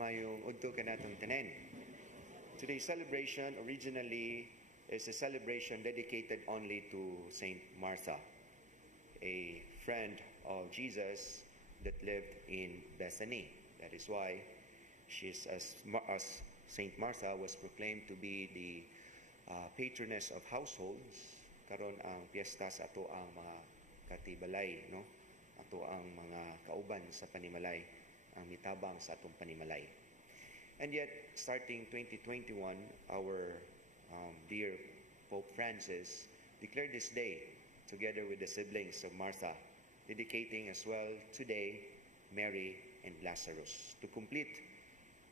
mayong udto kanatong tanan. Today's celebration originally is a celebration dedicated only to Saint Martha, a friend of Jesus that lived in Bethany. That is why she's as Saint Martha was proclaimed to be the patroness of households. Karon ang piyesta sa ato ang mga katibalay, no? Ato ang mga kauban sa panimalay, ang mitabang sa atong panimalay. And yet, starting 2021, our dear Pope Francis declared this day together with the siblings of Martha, dedicating as well today Mary and Lazarus to complete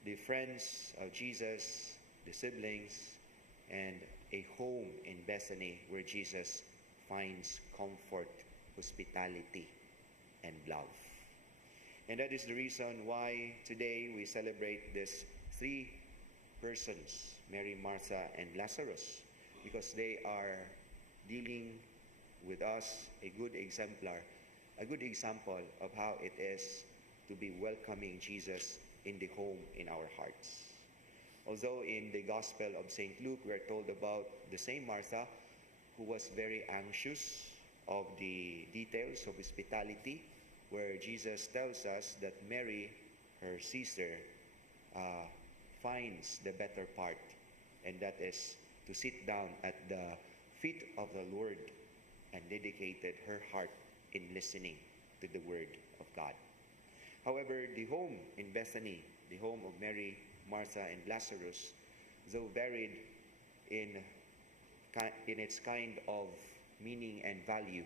the friends of Jesus, the siblings, and a home in Bethany where Jesus finds comfort, hospitality, and love. And that is the reason why today we celebrate these three persons, Mary, Martha, and Lazarus, because they are dealing with us a good example of how it is to be welcoming Jesus in the home in our hearts. Although in the Gospel of St. Luke, we are told about the same Martha who was very anxious of the details of hospitality, where Jesus tells us that Mary, her sister, finds the better part, and that is to sit down at the feet of the Lord and dedicated her heart in listening to the word of God. However, the home in Bethany, the home of Mary, Martha, and Lazarus, though varied in its kind of meaning and value,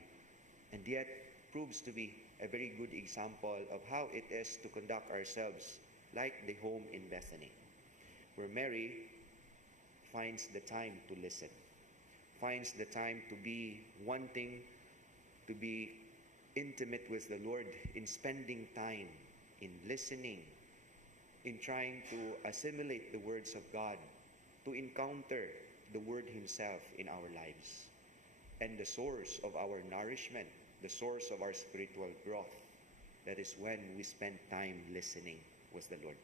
and yet proves to be a very good example of how it is to conduct ourselves like the home in Bethany, where Mary finds the time to listen, finds the time to be wanting to be intimate with the Lord, in spending time, in listening, in trying to assimilate the words of God, to encounter the Word Himself in our lives, and the source of our nourishment, the source of our spiritual growth. That is when we spend time listening with the Lord.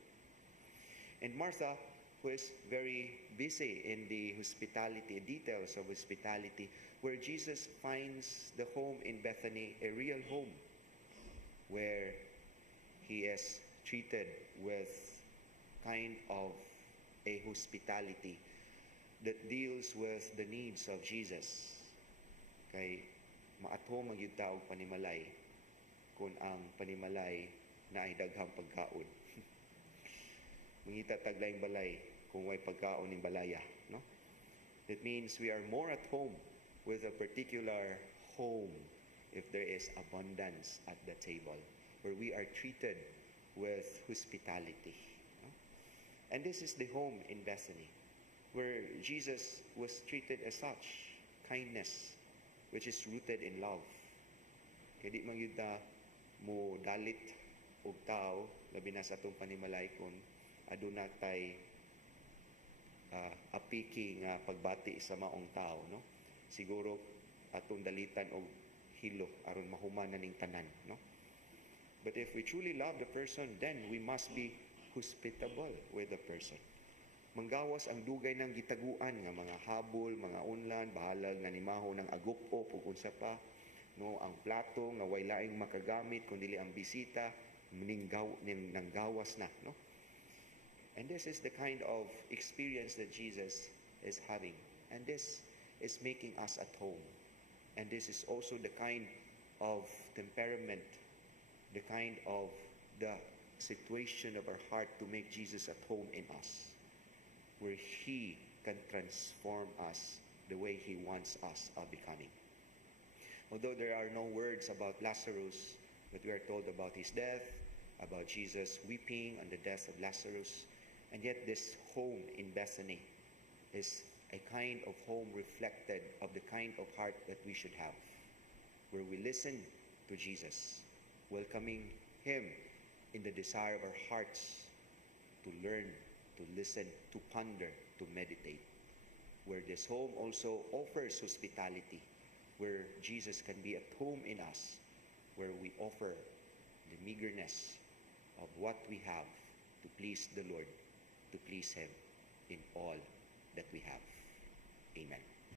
And Martha, who is very busy in the hospitality, details of hospitality, where Jesus finds the home in Bethany a real home, where He is treated with kind of a hospitality that deals with the needs of Jesus. Kay maato magyud ta og panimalay kung ang panimalay na ay daghang pagkaon. Mangita taglayng balay kung way pagkaon ning balaya, no? That means we are more at home with a particular home if there is abundance at the table, where we are treated with hospitality. No? And this is the home in Bethany, where Jesus was treated as such, kindness, which is rooted in love. Kaya di man yun mo dalit og tao, labi na sa atong panimalay kung aduna tay apiki nga pagbati sa maong tao, no? Siguro atong dalitan og hilo aron mahuman na ning tanan, no? But if we truly love the person, then we must be hospitable with the person. Manggawas ang dugay ng gitaguan nga mga habol, mga unlan, bahalal nga nimaho ng agup-o ug unsa pa, no, ang plato nga way laing makagamit kun dili ang bisita nanggawas na, no? And this is the kind of experience that Jesus is having, and this is making us at home. And this is also the kind of temperament, the kind of the situation of our heart to make Jesus at home in us, where He can transform us the way He wants us becoming. Although there are no words about Lazarus, but we are told about his death, about Jesus weeping on the death of Lazarus, and yet this home in Bethany is a kind of home reflected of the kind of heart that we should have, where we listen to Jesus, welcoming Him in the desire of our hearts to learn, to listen, to ponder, to meditate. Where this home also offers hospitality, where Jesus can be at home in us, where we offer the meagerness of what we have to please the Lord, to please Him in all that we have.